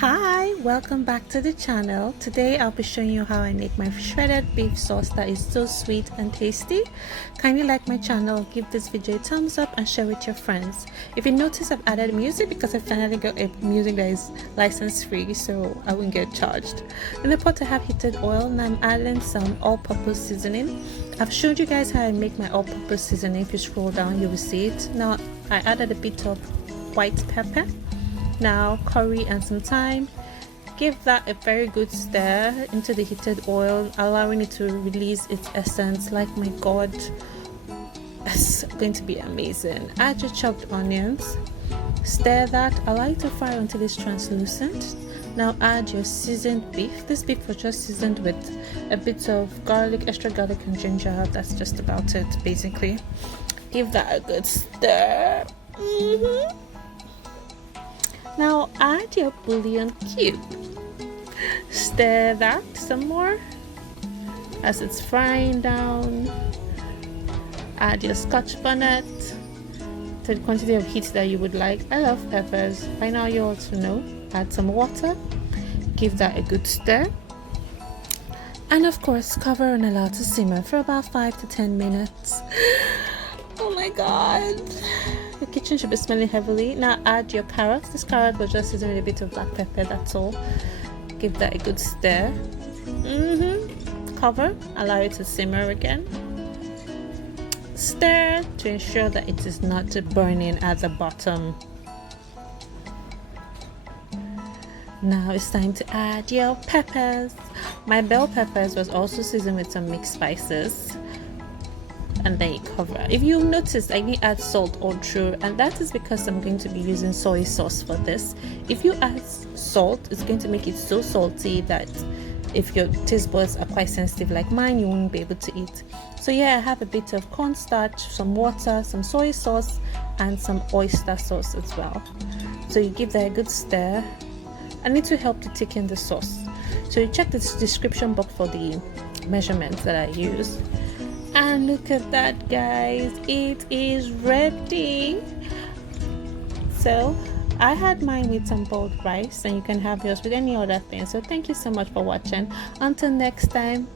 Hi, welcome back to the channel. Today I'll be showing you how I make my shredded beef sauce that is so sweet and tasty. Kindly like my channel, give this video a thumbs up and share with your friends. If you notice, I've added music because I finally got a music that is license free, so I won't get charged. In the pot I have heated oil and I'm adding some all-purpose seasoning. I've showed you guys how I make my all-purpose seasoning. If you scroll down you will see it. Now I added a bit of white pepper, now curry and some thyme. Give that a very good stir into the heated oil, allowing it to release its essence. Like, my god, it's going to be amazing. Add your chopped onions, stir that, allow it to fry until it's translucent. Now add your seasoned beef. This beef was just seasoned with a bit of garlic, extra garlic and ginger. That's just about it basically. Give that a good stir. Now add your bouillon cube. Stir that some more as it's frying down. Add your scotch bonnet to the quantity of heat that you would like. I love peppers. By now you also know. Add some water. Give that a good stir. And of course cover and allow to simmer for about 5 to 10 minutes. Oh my god, the kitchen should be smelling heavily. Now add your carrots. This carrot was just seasoned with a bit of black pepper, that's all. Give that a good stir. Cover, allow it to simmer again. Stir to ensure that it is not burning at the bottom. Now it's time to add your peppers. My bell peppers was also seasoned with some mixed spices. And then you cover. If you notice, I didn't add salt all through, and that is because I'm going to be using soy sauce for this. If you add salt, it's going to make it so salty that if your taste buds are quite sensitive like mine, you won't be able to eat. So yeah, I have a bit of cornstarch, some water, some soy sauce and some oyster sauce as well. So you give that a good stir, and it will help to thicken the sauce. So you check the description box for the measurements that I use. And look at that, guys, it is ready. So I had mine with some boiled rice, and you can have yours with any other thing. So thank you so much for watching. Until next time,